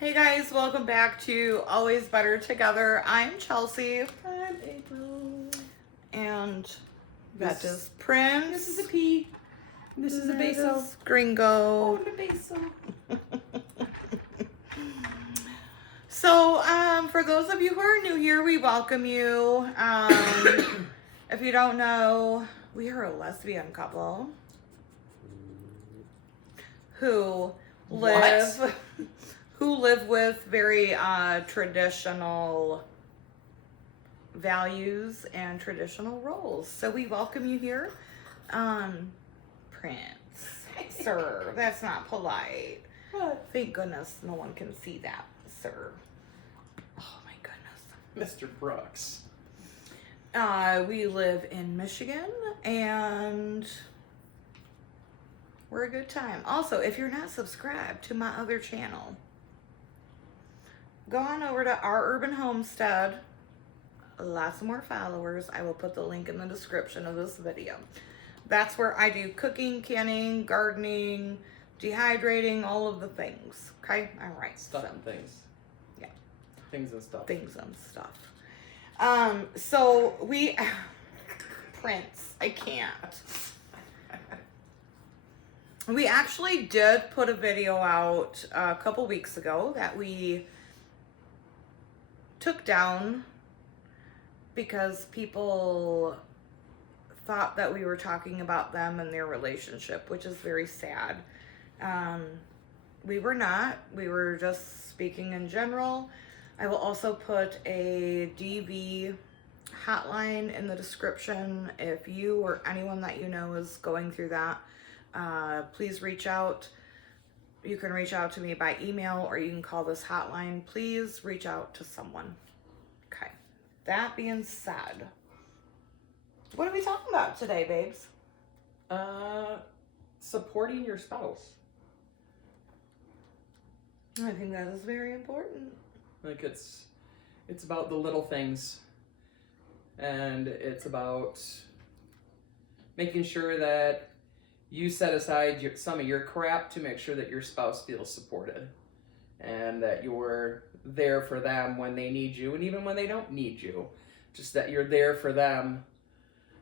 Hey guys, welcome back to Always Better Together. I'm Chelsea, I'm April. and that This- is Prince. This is a P. This is a That Beso. is Gringo. Oh, the Beso. So, for those of you who are new here, we welcome you. If you don't know, we are a lesbian couple who live with very traditional values and traditional roles. So we welcome you here. Prince. Sir, that's not polite. What? Thank goodness no one can see that, sir. Oh my goodness. Mr. Brooks. We live in Michigan and we're a good time. Also, if you're not subscribed to my other channel, go on over to Our Urban Homestead. Lots more followers. I will put the link in the description of this video. That's where I do cooking, canning, gardening, dehydrating, all of the things. Okay? All right. Stuff So, and things. Yeah. Things and stuff. things and stuff. So we Prince, I can't. We actually did put a video out a couple weeks ago that we took down because people thought that we were talking about them and their relationship, which is very sad. We were not. We were just speaking in general. I will also put a DV hotline in the description. If you or anyone that you know is going through that, please reach out. You can reach out to me by email or you can call this hotline. Please reach out to someone. Okay. That being said, what are we talking about today, babes? Supporting your spouse. I think that is very important. Like it's about the little things. And it's about making sure that you set aside some of your crap to make sure that your spouse feels supported. And that you're there for them when they need you and even when they don't need you. Just that you're there for them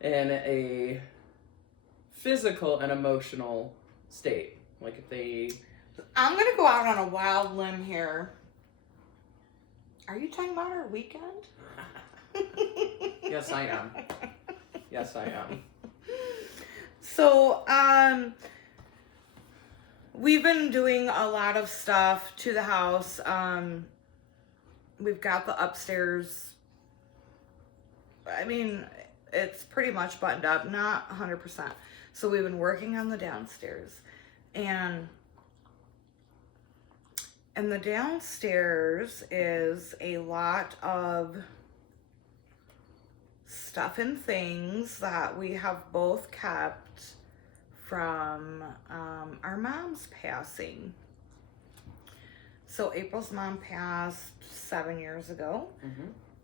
in a physical and emotional state. Like if they... I'm going to go out on a wild limb here. Are you talking about our weekend? Yes, I am. Yes, I am. So, we've been doing a lot of stuff to the house. We've got the upstairs. I mean, it's pretty much buttoned up, not 100%. So we've been working on the downstairs. And the downstairs is a lot of stuff and things that we have both kept from our mom's passing. So April's mom passed 7 years ago,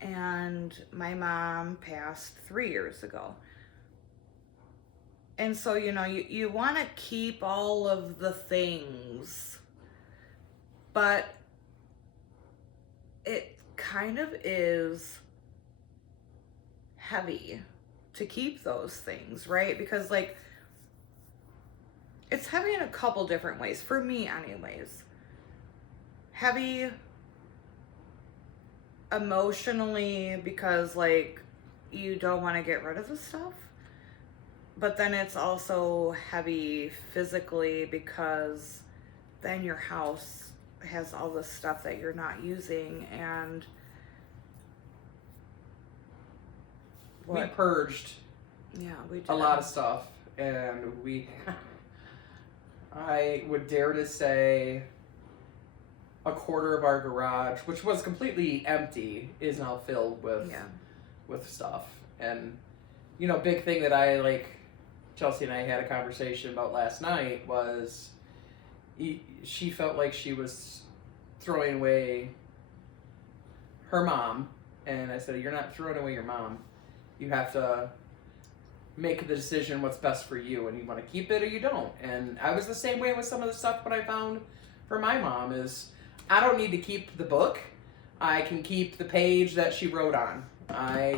and my mom passed 3 years ago. And so, you know, you want to keep all of the things, but it kind of is heavy to keep those things, right? Because like it's heavy in a couple different ways, for me anyways. Heavy emotionally because like you don't want to get rid of the stuff, but then it's also heavy physically because then your house has all this stuff that you're not using. And We purged yeah, we did a lot of stuff, and I would dare to say a quarter of our garage, which was completely empty, is now filled with stuff. And, you know, big thing that Chelsea and I had a conversation about last night was she felt like she was throwing away her mom, and I said, you're not throwing away your mom. You have to make the decision what's best for you, and you want to keep it or you don't. And I was the same way with some of the stuff. What I found for my mom is I don't need to keep the book. I can keep the page that she wrote on.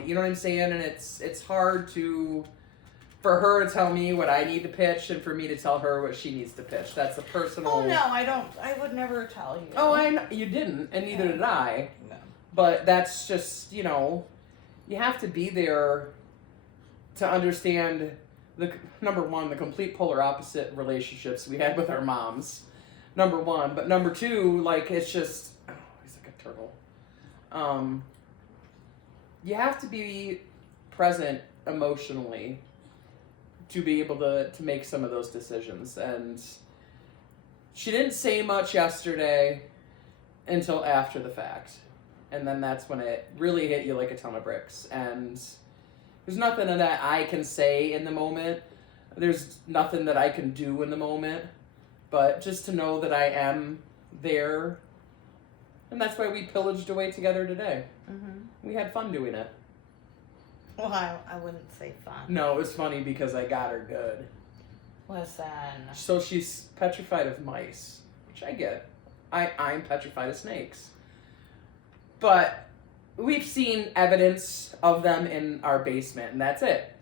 You know what I'm saying? And it's hard for her to tell me what I need to pitch and for me to tell her what she needs to pitch. That's a personal... Oh, no, I don't. I would never tell you. Oh, I know. You didn't, and neither did I. No. But that's just, you have to be there to understand, number one, the complete polar opposite relationships we had with our moms. Number one. But number two, like, it's just... Oh, he's like a turtle. You have to be present emotionally to be able to make some of those decisions. And she didn't say much yesterday until after the fact. And then that's when it really hit you like a ton of bricks. And there's nothing that I can say in the moment. There's nothing that I can do in the moment. But just to know that I am there. And that's why we pillaged away together today. Mm-hmm. We had fun doing it. Well, I wouldn't say fun. No, it was funny because I got her good. Listen. So she's petrified of mice, which I get. I'm petrified of snakes. But we've seen evidence of them in our basement, and that's it.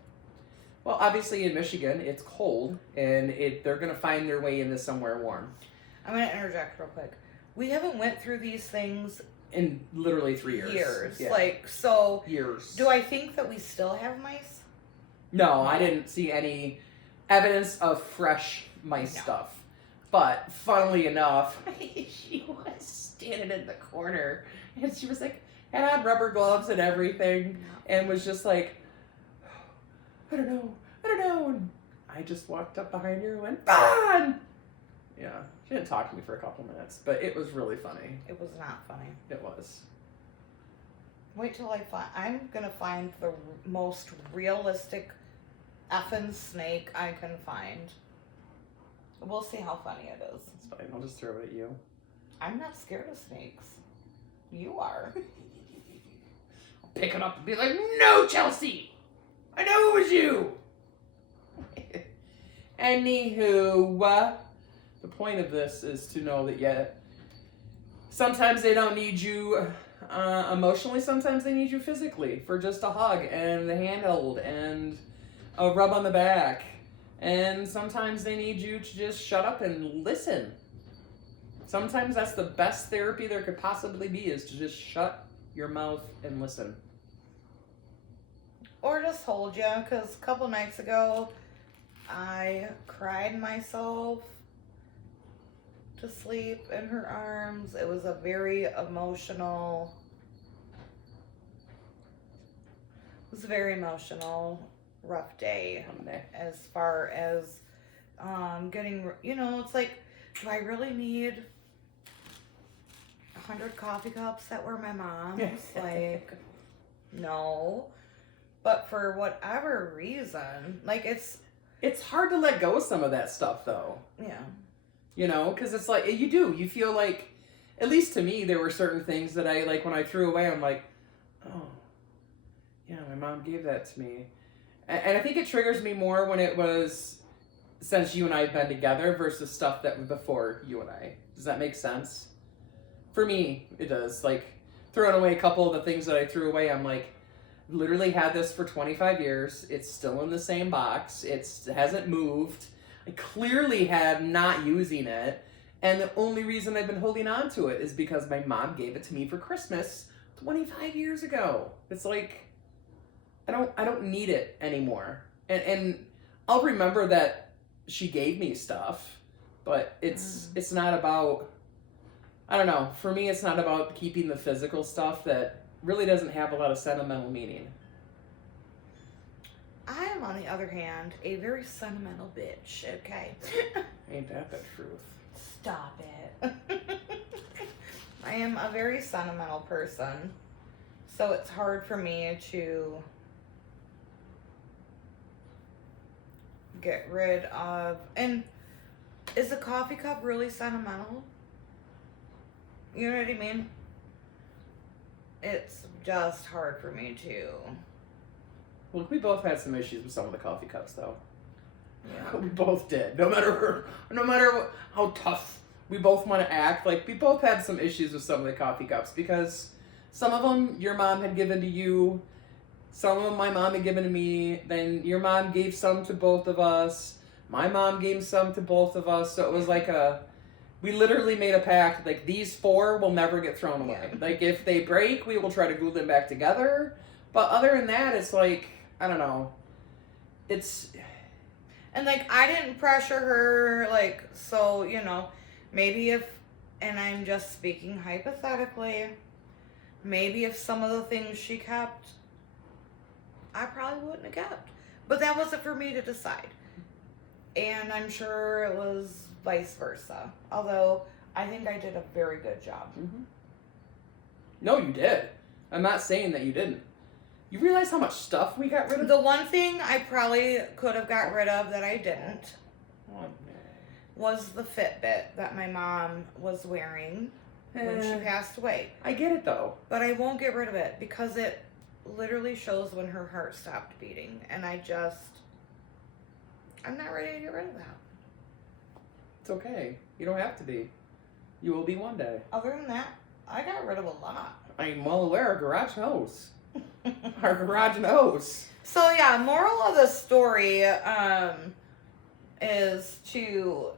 Well, obviously in Michigan, it's cold, and they're going to find their way into somewhere warm. I'm going to interject real quick. We haven't went through these things in literally 3 years. Yeah. Years. Do I think that we still have mice? No, I didn't see any evidence of fresh mice stuff. But funnily enough, she was standing in the corner and she was like, had rubber gloves and everything, and was just like, I don't know. And I just walked up behind her and went, Bon! Yeah, she didn't talk to me for a couple minutes, but it was really funny. It was not funny. It was. Wait till I'm gonna find the most realistic effing snake I can find. We'll see how funny it is. It's fine, I'll just throw it at you. I'm not scared of snakes. You are. I'll pick it up and be like, no, Chelsea! I know it was you! Anywho, the point of this is to know that, sometimes they don't need you emotionally, sometimes they need you physically for just a hug and a handhold and a rub on the back. And sometimes they need you to just shut up and listen. Sometimes that's the best therapy there could possibly be, is to just shut your mouth and listen. Or just hold you, because a couple nights ago, I cried myself to sleep in her arms. It was a very emotional, rough day. As far as getting, it's like, do I really need 100 coffee cups that were my mom's? Like, no. But for whatever reason, like, it's hard to let go of some of that stuff, though. Yeah. Because it's like, you feel like, at least to me, there were certain things that I, like, when I threw away, I'm like, oh, yeah, my mom gave that to me. And I think it triggers me more when it was since you and I have been together versus stuff that was before you and I. Does that make sense? For me, it does. Like, throwing away a couple of the things that I threw away, I'm like, literally had this for 25 years. It's still in the same box. It hasn't moved. I clearly have not using it. And the only reason I've been holding on to it is because my mom gave it to me for Christmas 25 years ago. It's like, I don't need it anymore. And I'll remember that she gave me stuff, but it's not about, I don't know. For me, it's not about keeping the physical stuff that really doesn't have a lot of sentimental meaning. I am, on the other hand, a very sentimental bitch, okay? Ain't that the truth? Stop it. I am a very sentimental person, so it's hard for me to get rid of. And is a coffee cup really sentimental? You know what I mean? It's just hard for me to. Look, we both had some issues with some of the coffee cups, though. Yeah. We both did. No matter how tough we both want to act like we both had some issues with some of the coffee cups, because some of them your mom had given to you, some of them my mom had given to me, then your mom gave some to both of us, my mom gave some to both of us, so it was like we literally made a pact, like, these 4 will never get thrown away. Yeah. Like, if they break, we will try to glue them back together, but other than that, it's like, I don't know, it's... And, like, I didn't pressure her, like, so, you know, maybe if, and I'm just speaking hypothetically, maybe if some of the things she kept, I probably wouldn't have kept. But that wasn't for me to decide. And I'm sure it was vice versa. Although, I think I did a very good job. Mm-hmm. No, you did. I'm not saying that you didn't. You realize how much stuff we got rid of? The one thing I probably could have got rid of that I didn't was the Fitbit that my mom was wearing when she passed away. I get it, though. But I won't get rid of it because it literally shows when her heart stopped beating. And I'm not ready to get rid of that. It's okay. You don't have to be. You will be one day. Other than that, I got rid of a lot. I'm well aware. Our garage knows. Our garage knows. So yeah, moral of the story is to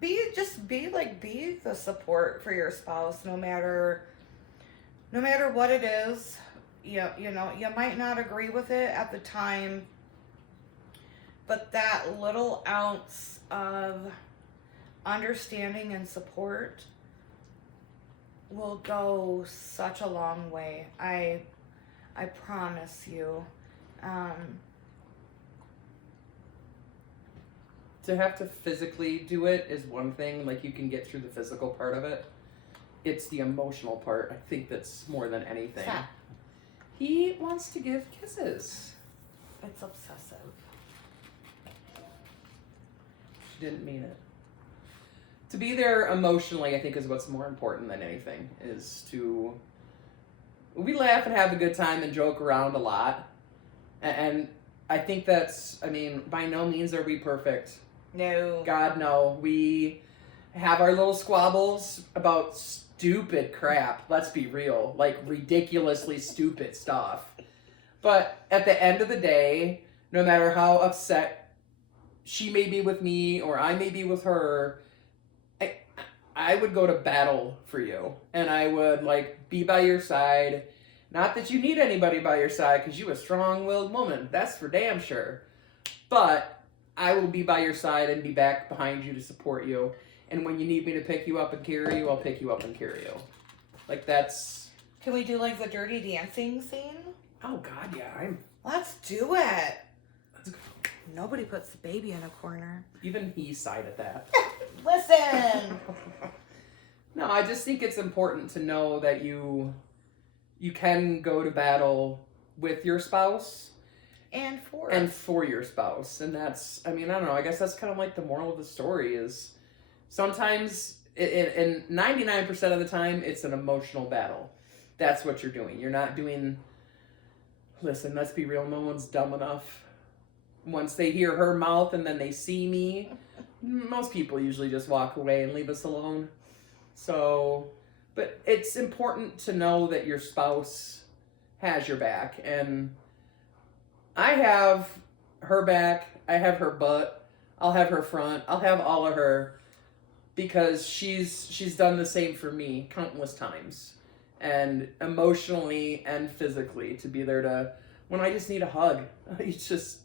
be the support for your spouse no matter what it is. You know, you might not agree with it at the time, but that little ounce of understanding and support will go such a long way. I promise you. To have to physically do it is one thing. Like, you can get through the physical part of it. It's the emotional part, I think, that's more than anything. Stop. He wants to give kisses. It's obsessive. She didn't mean it. To be there emotionally, I think, is what's more important than anything. Is to... We laugh and have a good time and joke around a lot. And I think that's... I mean, by no means are we perfect. No. God, no. We have our little squabbles about stupid crap. Let's be real. Like, ridiculously stupid stuff. But at the end of the day, no matter how upset she may be with me or I may be with her... I would go to battle for you, and I would, like, be by your side. Not that you need anybody by your side, because you're a strong-willed woman. That's for damn sure. But I will be by your side and be back behind you to support you. And when you need me to pick you up and carry you, I'll pick you up and carry you. Like, that's... Can we do, like, the Dirty Dancing scene? Oh, God, yeah. Let's do it. Let's go. Nobody puts the baby in a corner. Even he sighed at that. Listen! No, I just think it's important to know that you can go to battle with your spouse. And for your spouse. And that's, I mean, I don't know, I guess that's kind of like the moral of the story is sometimes, and 99% of the time, it's an emotional battle. That's what you're doing. You're not doing, listen, let's be real, no one's dumb enough. Once they hear her mouth and then they see me, most people usually just walk away and leave us alone. So, but it's important to know that your spouse has your back. And I have her back, I have her butt, I'll have her front, I'll have all of her, because she's done the same for me countless times. And emotionally and physically, to be there to, when I just need a hug. It's just,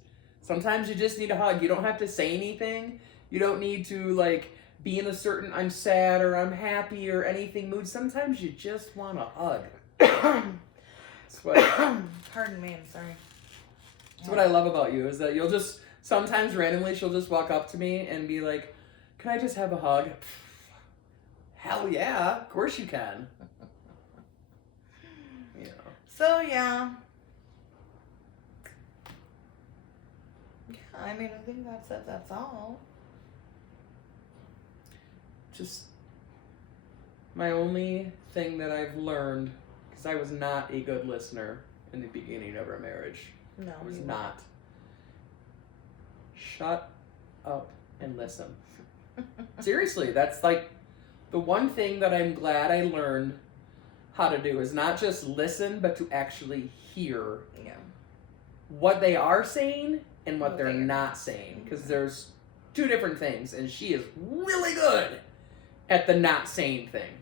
sometimes you just need a hug. You don't have to say anything. You don't need to, like, be in a certain I'm sad or I'm happy or anything mood. Sometimes you just want a hug. That's what, Pardon me, I'm sorry. that's what I love about you, is that you'll just, sometimes randomly she'll just walk up to me and be like, can I just have a hug? Hell yeah, of course you can. You know. So, yeah. Yeah, I mean, I think that's it. That's all. Just my only thing that I've learned, because I was not a good listener in the beginning of our marriage. No, I was you not. Shut up and listen. Seriously, that's like the one thing that I'm glad I learned how to do is not just listen, but to actually hear what they are saying and what they're not saying. Because there's two different things, and she is really good at the not saying thing.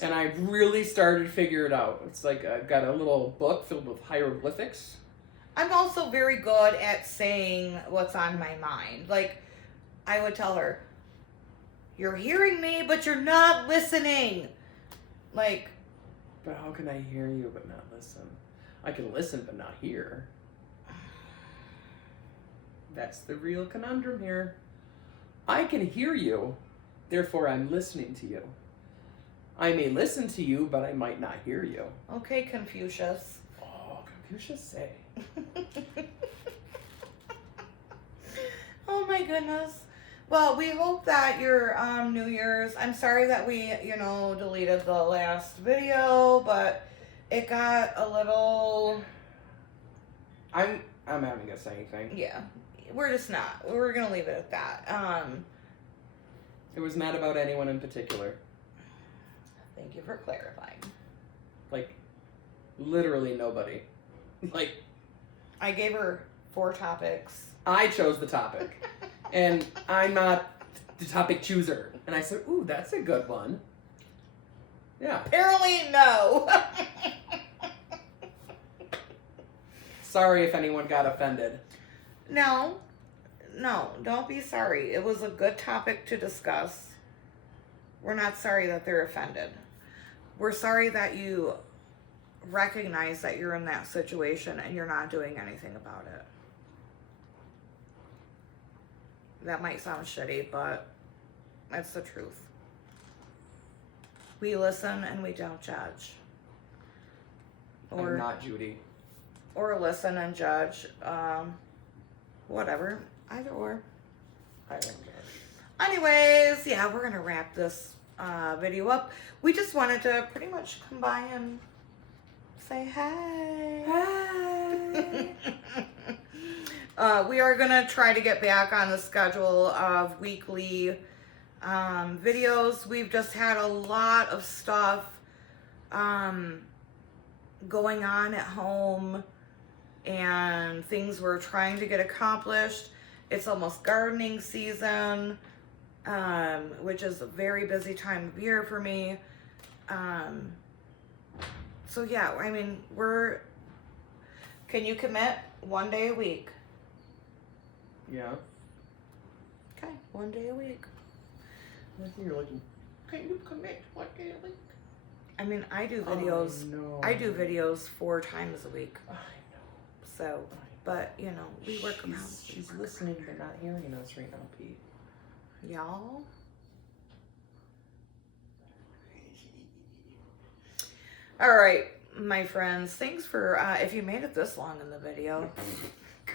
And I really started to figure it out. It's like I've got a little book filled with hieroglyphics. I'm also very good at saying what's on my mind. Like, I would tell her, you're hearing me, but you're not listening. Like... But how can I hear you but not listen? I can listen but not hear. That's the real conundrum here. I can hear you, therefore I'm listening to you. I may listen to you, but I might not hear you. Okay, Confucius. Oh, Confucius say. Oh my goodness. Well, we hope that your New Year's, I'm sorry that we, deleted the last video, but it got a little... I'm not even gonna say anything. Yeah, we're just not. We're gonna leave it at that. It was not about anyone in particular. Thank you for clarifying. Like, literally nobody. Like... I gave her 4 topics. I chose the topic. And I'm not the topic chooser. And I said, ooh, that's a good one. Yeah. Apparently, no. Sorry if anyone got offended. No, don't be sorry. It was a good topic to discuss. We're not sorry that they're offended. We're sorry that you recognize that you're in that situation and you're not doing anything about it. That might sound shitty, but that's the truth. We listen and we don't judge. I'm not Judy. Or listen and judge. Whatever. Either or. I don't judge. Anyways, yeah, we're going to wrap this video up. We just wanted to pretty much come by and say hi. Hi. We are going to try to get back on the schedule of weekly videos. We've just had a lot of stuff going on at home and things we're trying to get accomplished. It's almost gardening season, which is a very busy time of year for me. So yeah, I mean, can you commit 1 day a week? Yeah. Okay, 1 day a week. I think you're looking. Can you commit 1 day a week? I mean, I do videos. No. I do videos 4 times a week. I know. So, but we work around. She's listening but not hearing us right now, Pete. Y'all. All right, my friends. Thanks for if you made it this long in the video.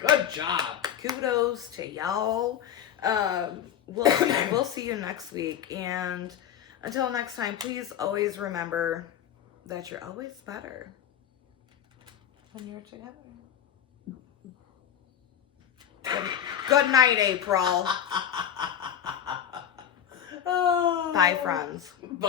Good job. Kudos to y'all. We'll see you next week, and until next time, please always remember that you're always better when you're together. Good night, April. Bye, friends. Bye.